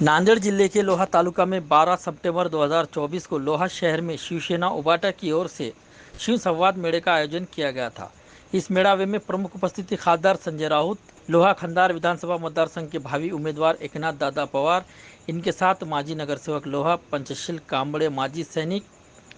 नांदेड़ जिले के लोहा तालुका में 12 सितंबर 2024 को लोहा शहर में शिवसेना उबाटा की ओर से शिव संवाद मेले का आयोजन किया गया था। इस मेळावे में प्रमुख उपस्थिति खासदार संजय राउत, लोहा खंडार विधानसभा मतदार संघ के भावी उम्मीदवार एकनाथ दादा पवार, इनके साथ माजी नगर सेवक लोहा पंचशील कांबड़े, माजी सैनिक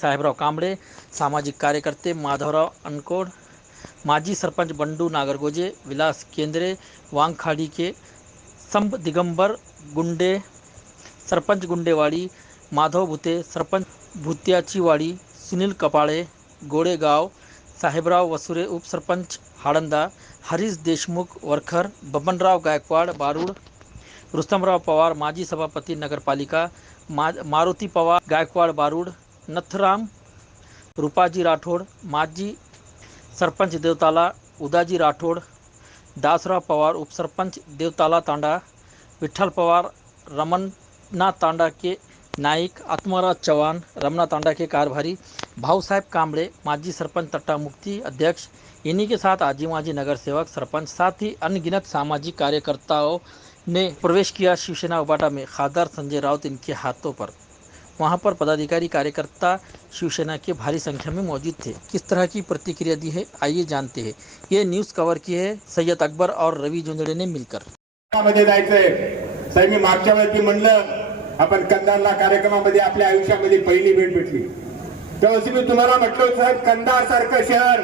साहेबराव कांबड़े, सामाजिक कार्यकर्ते माधवराव अनकोड, माजी सरपंच बंडू नागरगोजे, विलास केंद्रे, वांगखाड़ी के संब दिगंबर गुंडे, सरपंच गुंडेवाड़ी, माधव भुते, सरपंच भुत्याचीवाड़ी, सुनील कपाळे, गोड़ेगांव, साहेबराव वसुरे, उपसरपंच हाड़ंदा, हरीश देशमुख वरखर, बबनराव गायकवाड़ बारूड़, रुस्तमराव पवार, माजी सभापति नगरपालिका, मारुति पवार गायकवाड़ बारूड़, नथराम रूपाजी राठौड़, माजी सरपंच देवताला उदाजी राठौड़, दासराव पवार उपसरपंच देवताला तांडा, विठ्ठल पवार रमन्ना तांडा के नाइक, आत्माराज चौहान रमना तांडा के कारभारी, भाऊ साहब कांबड़े माजी सरपंच तट्टा मुक्ति अध्यक्ष, इन्हीं के साथ आजी माजी नगर सेवक सरपंच, साथ ही अनगिनत सामाजिक कार्यकर्ताओं ने प्रवेश किया शिवसेना उबाटा में। खासदार संजय राउत इनके हाथों पर वहां पर पदाधिकारी कार्यकर्ता शिवसेना के भारी संख्या में मौजूद थे। किस तरह की प्रतिक्रिया दी है आइए जानते हैं। ये न्यूज़ कवर की है सैयद अकबर और रवि जोंधळे ने मिलकर। साहेब मी मागच्या वेळी म्हणलं आपण कंधारला कार्यक्रमामध्ये आपल्या आयुष्यामध्ये पहिली भेट भेटली तेव्हा मी तुम्हाला म्हटलं साहेब कंधार सारखं शहर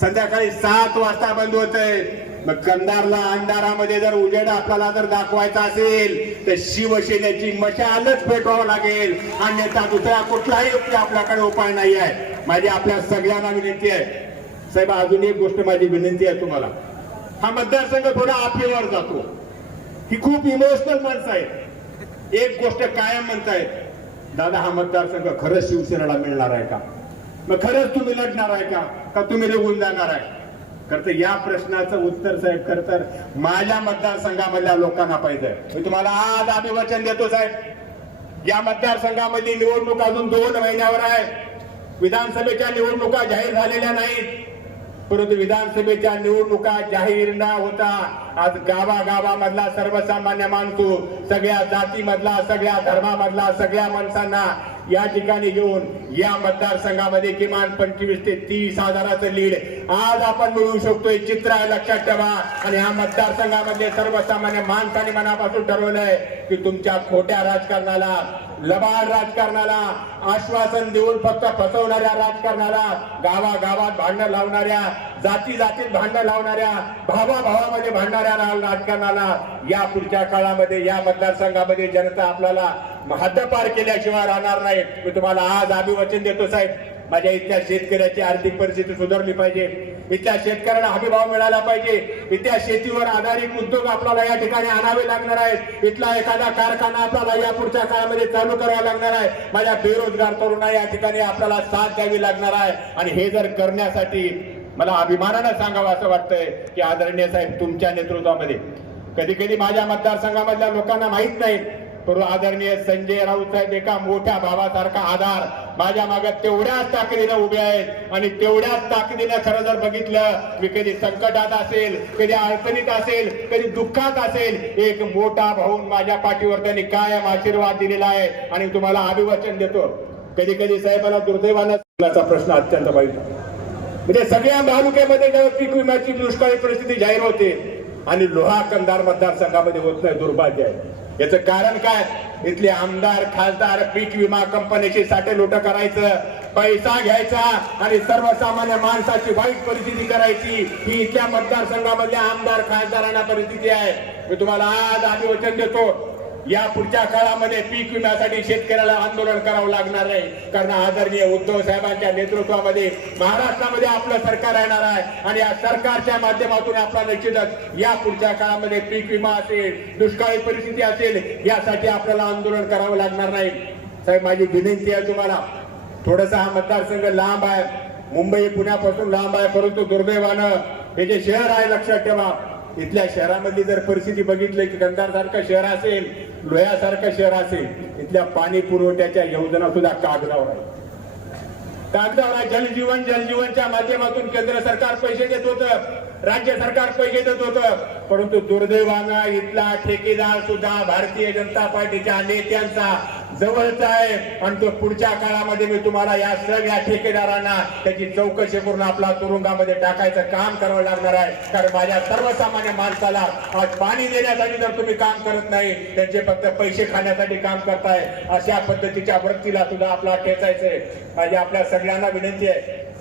संध्याकाळी 7 वाजता बंद होतंय। मग कंधारला अंधारामध्ये जर उजेड आपल्याला जर दाखवायचा असेल तर शिवसेनेची मशालच पेटवावं लागेल, अन्यथा दुसरा कुठलाही आपल्याकडे उपाय नाही आहे। माझी आपल्या सगळ्यांना विनंती आहे साहेब, अजून एक गोष्ट माझी विनंती आहे तुम्हाला, हा मतदारसंघ थोडा आपल्यावर जातो, ही खूप इमोशनल माणसं आहेत। एक गोष्ट कायम म्हणतायत, दादा हा मतदारसंघ खरंच शिवसेनेला मिळणार आहे का, मग खरंच तुम्ही लढणार आहे का तुम्ही निघून जाणार आहे? तर या प्रश्नाचं उत्तर साहेब खर तर माझ्या मतदारसंघामधल्या लोकांना पाहिजे। मी तुम्हाला आज अभिवचन देतो साहेब, या मतदारसंघामध्ये निवडणूक अजून 2 महिन्यावर आहे। विधानसभेच्या निवडणुका जाहीर झालेल्या नाहीत, परंतु विधानसभेच्या निवडणुका जाहीर न होता आज गावागावामधला सर्वसामान्य माणूस, सगळ्या जातीमधला, सगळ्या धर्मामधला, सगळ्या माणसांना या ठिकाणी घेऊन या मतदारसंघामध्ये किमान 25 ते 30 हजाराचं लीड आज आपण मिळवू शकतोय। चित्र लक्षात ठेवा। आणि ह्या मतदारसंघामध्ये सर्वसामान्य माणसाने मनापासून ठरवलंय की तुमच्या खोट्या राजकारणाला, लबाड राजकारणाला, आश्वासन देऊन फक्त फसवणाऱ्या राजकारणाला, गावागावात भांडण लावणाऱ्या, जाती जातीत भांडण लावणाऱ्या, भावाभावामध्ये भांडणाऱ्या राजकारणाला या पुढच्या काळामध्ये या मतदारसंघामध्ये जनता आपल्याला हद्दपार केल्याशिवाय राहणार नाही। मी तुम्हाला आज अभिवचन देतो साहेब, माझ्या इथल्या शेतकऱ्याची आर्थिक परिस्थिती सुधारली पाहिजे, इथल्या शेतकऱ्यांना हमीभाव मिळाला पाहिजे, इथल्या शेतीवर आधारित उद्योग आपल्याला या ठिकाणी आणावे लागणार आहेत, इथला एखादा कारखाना आपल्याला या पुढच्या काळामध्ये चालू करावा लागणार आहे, माझ्या बेरोजगार तरुणांना या ठिकाणी आपल्याला साथ द्यावी लागणार आहे। आणि हे जर करण्यासाठी मला अभिमानाने सांगावं असं वाटतंय की आदरणीय साहेब तुमच्या नेतृत्वामध्ये कधी कधी माझ्या मतदारसंघामधल्या लोकांना माहित नाही, परंतु आदरणीय संजय राऊत साहेब एका मोठ्या भावासारखा आधार माझ्या मागे तेवढ्याच ताकदीने उभे आहेत। आणि तेवढ्याच ताकदीने खरं जर बघितलं, मी कधी संकटात असेल, कधी अडचणीत असेल, कधी दुःखात असेल, एक मोठा भाऊ माझ्या पाठीवर त्यांनी कायम आशीर्वाद दिलेला आहे। आणि तुम्हाला अभिवचन देतो, कधी कधी साहेबाला दुर्दैवानं प्रश्न अत्यंत वाईट, म्हणजे सगळ्या तालुक्यामध्ये जेव्हा पीक विम्याची दुष्काळी परिस्थिती जाहीर होते आणि लोहा कंधार मतदारसंघामध्ये होत नाही, दुर्भाग्य आहे। याचं कारण काय? इथले आमदार खासदार पीक विमा कंपनीची साठेलोट करायचं, पैसा घ्यायचा आणि सर्वसामान्य माणसाची वाईट परिस्थिती करायची, ही इथल्या मतदारसंघामधल्या आमदार खासदारांना परिस्थिती आहे। मी तुम्हाला आज अभिवचन देतो, या पुढच्या काळामध्ये पीक विम्यासाठी शेतकऱ्याला आंदोलन करावं लागणार नाही, कारण आदरणीय उद्धव साहेबांच्या नेतृत्वामध्ये महाराष्ट्रामध्ये आपलं सरकार येणार आहे। आणि या सरकारच्या माध्यमातून आपल्याला निश्चितच या पुढच्या काळामध्ये पीक विमा असेल, दुष्काळी परिस्थिती असेल, यासाठी आपल्याला आंदोलन करावं लागणार नाही। साहेब माझी विनंती आहे तुम्हाला, थोडासा हा मतदारसंघ लांब आहे, मुंबई पुण्यापासून लांब आहे, परंतु दुर्दैवानं हे जे शहर आहे लक्षात ठेवा, इथल्या शहरामधली जर परिस्थिती बघितली की कंधार सारखं शहर असेल, लोह्यासारखं शहर असेल, इथल्या पाणी पुरवठ्याच्या योजना सुद्धा कागदावर आहे। कागदावर जलजीवनच्या माध्यमातून केंद्र सरकार पैसे देत होतं, राज्य सरकार पैसे देत होतं, परंतु दुर्दैवानं इथला ठेकेदार सुद्धा भारतीय जनता पार्टीच्या नेत्यांचा जवळचा आहे आणि तो पुढच्या काळामध्ये मी तुम्हाला या सगळ्या ठेकेदारांना त्याची चौकशी करून आपला तुरुंगामध्ये टाकायचं काम करावं लागणार आहे. कारण माझ्या सर्वसामान्य माणसाला आज पाणी देण्यासाठी जर तुम्ही काम करत नाही, त्यांचे फक्त पैसे खाण्यासाठी काम करताय, अशा पद्धतीच्या वृत्तीला सुद्धा आपला ठेचायचंय. माझी आपल्या सगळ्यांना विनंती आहे,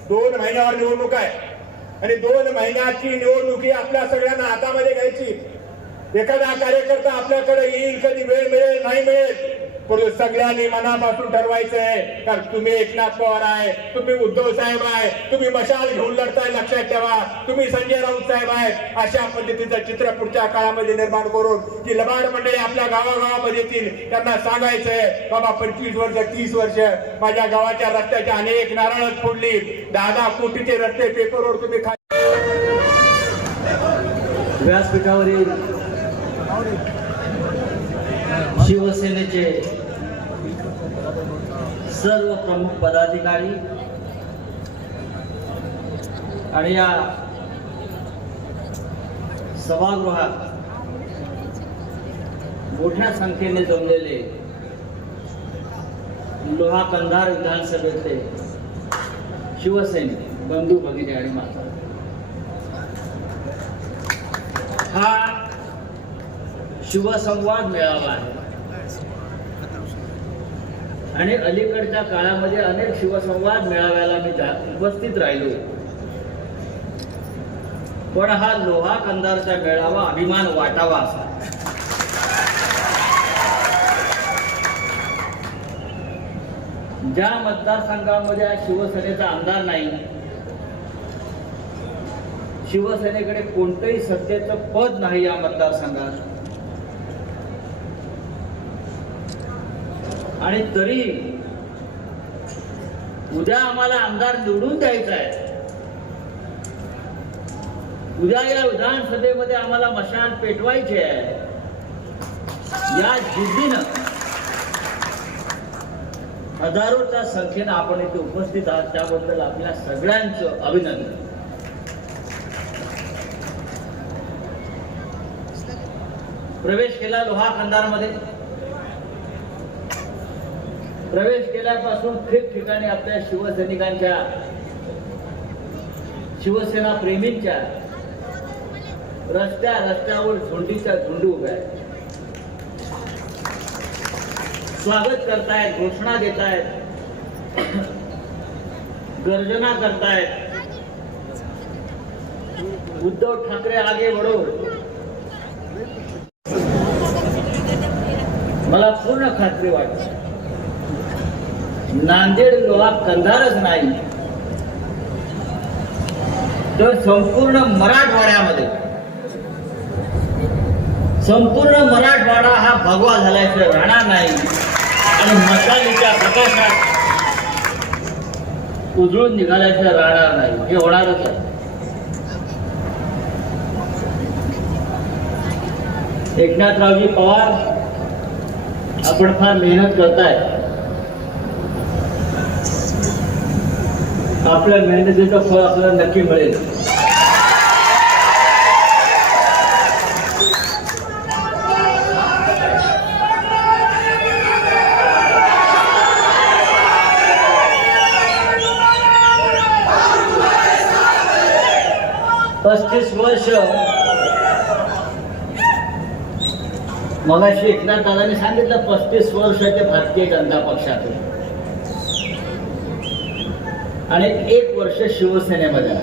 2 महिन्यावर निवडणूक आहे आणि 2 महिन्याची निवडणुकी आपल्या सगळ्यांना हातामध्ये घ्यायची. एखादा कार्यकर्ता आपल्याकडे येईल, कधी वेळ मिळेल नाही मिळेल, परंतु सगळ्यांनी मनापासून ठरवायचं आहे. कारण तुम्ही एकनाथ पवार आहे, तुम्ही उद्धव साहेब आहे, तुम्ही मशाल घेऊन लढताय, लक्षात ठेवा. तुम्ही संजय राऊत साहेब आहे. अशा पद्धतीचं चित्र पुढच्या काळामध्ये निर्माण करून की लबाड मंडळी आपल्या गावागावामध्ये येतील, त्यांना सांगायचंय बाबा 25 वर्ष 30 वर्ष माझ्या गावाच्या रस्त्याच्या अनेक नारळ फोडली, 10 कोटीचे रस्ते पेपरवर तुम्ही व्यासपीठावरील शिवसेनेचे सर्व प्रमुख पदाधिकारी आणि या सभागृहात मोठ्या संख्येने जमलेले लोहा कंधार विधानसभेचे शिवसैनिक बंधू भगिनी आणि माता, हा शिवसंवाद मेळावा आहे आणि अलीकडच्या काळामध्ये अनेक शिवसंवाद मेळाव्याला मी उपस्थित राहिलो, पण हा लोहा कंधारचा मेळावा अभिमान वाटावा असा. ज्या मतदारसंघामध्ये आज शिवसेनेचा आमदार नाही, शिवसेनेकडे कोणतंही सत्तेचं पद नाही या मतदारसंघात, आणि तरी उद्या आम्हाला आमदार निवडून द्यायचा आहे, उद्या या विधानसभेमध्ये आम्हाला मशाल पेटवायची आहे, या जिद्दीनं हजारोच्या संख्येनं आपण इथे उपस्थित आहात, त्याबद्दल आपल्या सगळ्यांचं अभिनंदन. प्रवेश केला लोहा कंधारमध्ये, प्रवेश केल्यापासून ठिकठिकाणी आपल्या शिवसैनिकांच्या, शिवसेना प्रेमींच्या रस्त्यावर झुंडीच्या झुंडी उभ्या आहेत, स्वागत करतायत, घोषणा देतायत, गर्जना करतायत. उद्धव ठाकरे आगे बढ़ो. मला पूर्ण खात्री वाटते नांदेड लोहा कंधारच नाही तर संपूर्ण मराठवाड्यामध्ये, संपूर्ण मराठवाडा हा भगवा झाल्याशिवाय राहणार नाही आणि मशालीच्या प्रकाशात उजळून निघाल्याशिवाय राहणार नाही, हे होणारच आहे. एकनाथरावजी पवार, आपण फार मेहनत करताय, आपल्या मेहनतीचं फळ आपल्याला नक्की मिळेल. पस्तीस वर्ष मगाशी एकनाथ दादांनी सांगितलं, 35 वर्ष ते भारतीय जनता पक्षात आणि 1 वर्ष शिवसेनेमध्ये.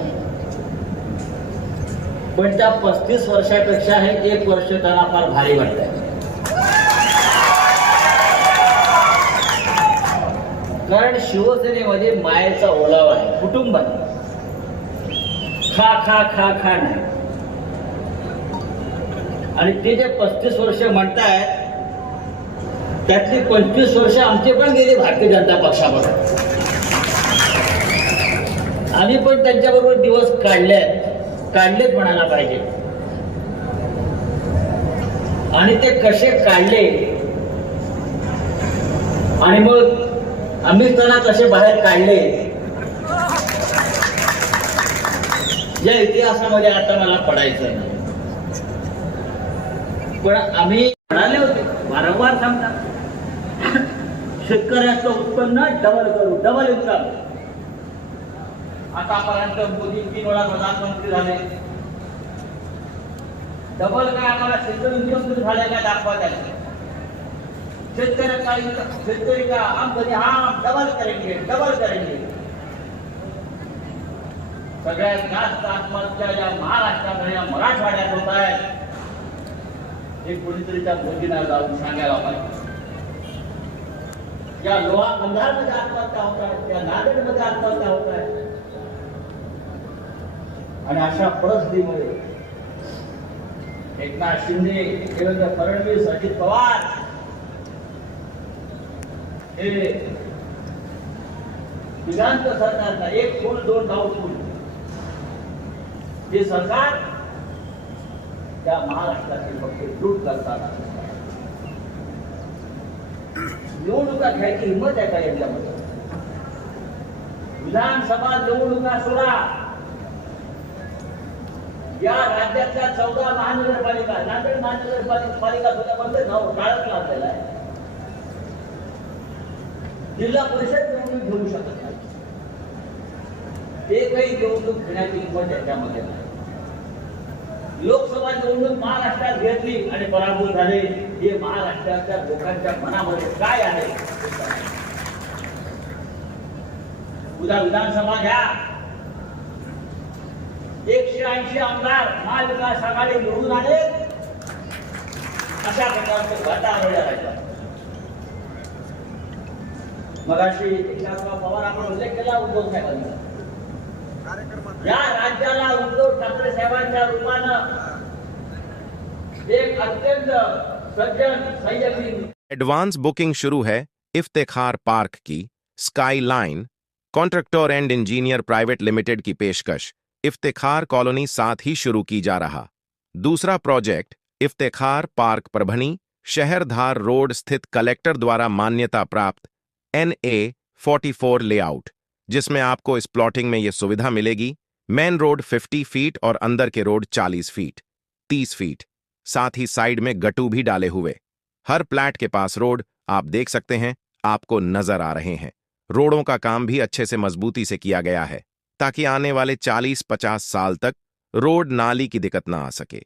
पण त्या 35 वर्षापेक्षा हे 1 वर्ष त्यांना फार भारी वाटतंय. कारण शिवसेनेमध्ये मायेचा ओलावा आहे, कुटुंब आहे, खा खा खा खा नाही. आणि ते जे 35 वर्ष म्हणतायत त्यातली 25 वर्ष आमचे पण गेले भारतीय जनता पक्षाबरोबर. आम्ही पण त्यांच्याबरोबर दिवस काढलेच म्हणायला पाहिजे. आणि ते कसे काढले आणि मग आम्ही त्यांना कसे बाहेर काढले या इतिहासामध्ये आता मला पडायचं नाही. पण आम्ही म्हणाले होते, वारंवार सांगतात, शेतकऱ्याचं उत्पन्न डबल करू, डबल इन्कम. आतापर्यंत मोदी 3 वेळा प्रधानमंत्री झाले. डबल काय आम्हाला शेतकरी इन्कम झाले काय दाखवा त्याला. शेतकरी का आमदनी हम डबल करेंगे, डबल करेंगे. सगळ्यात जास्त आत्महत्या या महाराष्ट्रात या मराठवाड्यात होत आहेत, हे कोणीतरी त्या मोदींना जाऊन सांगायला पाहिजे. या लोहा कंधारमध्ये आत्महत्या होत आहेत, त्या नांदेडमध्ये आत्महत्या होत आहेत. आणि अशा परिस्थितीमुळे एकनाथ शिंदे, देवेंद्र फडणवीस, अजित पवार हे विधांत सरकारचा एक फूल दोन डाऊटफुल हे सरकार त्या महाराष्ट्रातील फक्त लूट करताना निवडणुका घ्यायची हिंमत आहे का यांच्यामध्ये? विधानसभा निवडणुका सोडा, या राज्यातल्या 14 महानगरपालिका, नांदेड महानगरपालिका सुद्धा बंद टाळत लागलेला आहे. जिल्हा परिषद निवडणूक घेऊ शकत नाही. एकही निवडणूक घेण्याची हिंमत त्याच्यामध्ये नाही. लोकसभा निवडणूक महाराष्ट्रात घेतली आणि पराभूत झाले. हे महाराष्ट्राच्या लोकांच्या मनामध्ये काय आहे? उद्या विधानसभा घ्या, 180 आमदार महाविकास आघाडी निवडून आले, अशा प्रकारचे वातावरण राहिलं. मगाशी एकनाथराव पवार आपण उल्लेख केला उद्धव साहेबांचा. या राज्याला उद्धव ठाकरे साहेबांच्या रूपानं एक अत्यंत सज्जन संयमी. एडवांस बुकिंग शुरू है इफ्तेखार पार्क की. Sky line contractor and engineer private limited की पेशकश इफ्तेखार कॉलोनी साथ ही शुरू की जा रहा. दूसरा प्रोजेक्ट इफ्तेखार पार्क परभनी शहरधार रोड स्थित कलेक्टर द्वारा मान्यता प्राप्त NA-44 लेआउट, जिसमें आपको इस प्लॉटिंग में यह सुविधा मिलेगी. मेन रोड 50 फीट और अंदर के रोड 40 फीट, 30 फीट, साथ ही साइड में गटू भी डाले हुए. हर प्लैट के पास रोड आप देख सकते हैं, आपको नजर आ रहे हैं. रोडों का काम भी अच्छे से मजबूती से किया गया है ताकि आने वाले 40-50 साल तक रोड नाली की दिक्कत ना आ सके.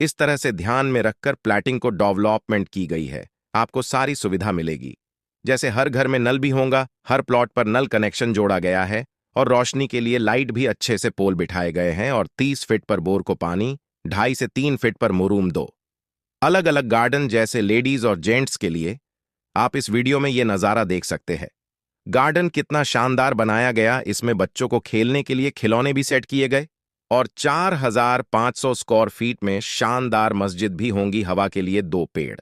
इस तरह से ध्यान में रखकर प्लैटिंग को डेवलपमेंट की गई है. आपको सारी सुविधा मिलेगी. जैसे हर घर में नल भी होगा, हर प्लॉट पर नल कनेक्शन जोड़ा गया है और रोशनी के लिए लाइट भी अच्छे से पोल बिठाए गए हैं और 30 फीट पर बोर को पानी, 2.5 से 3 फीट पर मुरूम 2. अलग अलग गार्डन जैसे लेडीज और जेंट्स के लिए आप इस वीडियो में ये नज़ारा देख सकते हैं. गार्डन कितना शानदार बनाया गया. इसमें बच्चों को खेलने के लिए खिलौने भी सेट किए गए और 4500 स्क्वायर फीट में शानदार मस्जिद भी होंगी. हवा के लिए 2 पेड़.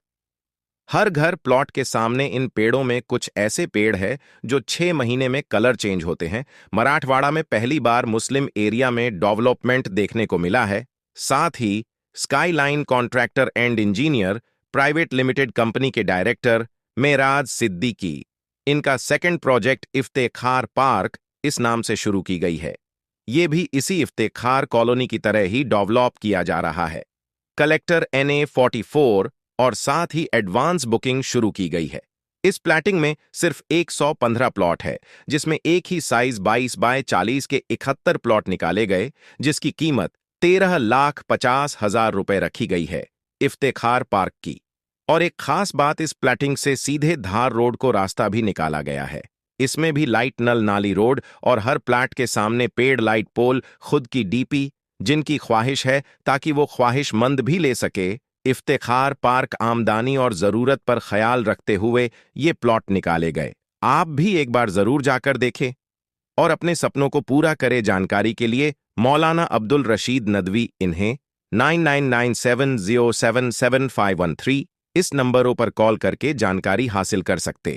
हर घर प्लॉट के सामने इन पेड़ों में कुछ ऐसे पेड़ है जो 6 महीने में कलर चेंज होते हैं. मराठवाड़ा में पहली बार मुस्लिम एरिया में डेवलपमेंट देखने को मिला है. साथ ही skyline contractor and engineer private limited company के डायरेक्टर मेराज सिद्दीकी, इनका सेकंड प्रोजेक्ट इफ्तेखार पार्क इस नाम से शुरू की गई है. ये भी इसी इफ्तेखार कॉलोनी की तरह ही डेवलप किया जा रहा है. कलेक्टर NA-44 और साथ ही एडवांस बुकिंग शुरू की गई है. इस प्लैटिंग में सिर्फ 115 प्लॉट है, जिसमें एक ही साइज 22 बाय 40 के 71 प्लॉट निकाले गए, जिसकी कीमत 13,50,000 रुपए रखी गई है इफ्तेखार पार्क की. और एक खास बात, इस प्लैटिंग से सीधे धार रोड को रास्ता भी निकाला गया है. इसमें भी लाइट नल नाली रोड और हर प्लैट के सामने पेड़ लाइट पोल, खुद की DP, जिनकी ख्वाहिश है ताकि वो ख्वाहिशमंद भी ले सके. इफ्तेखार पार्क आमदनी और जरूरत पर ख्याल रखते हुए ये प्लॉट निकाले गए. आप भी एक बार जरूर जाकर देखें और अपने सपनों को पूरा करें. जानकारी के लिए मौलाना अब्दुल रशीद नदवी, इन्हें 9997077513 इस नंबरों पर कॉल करके जानकारी हासिल कर सकते.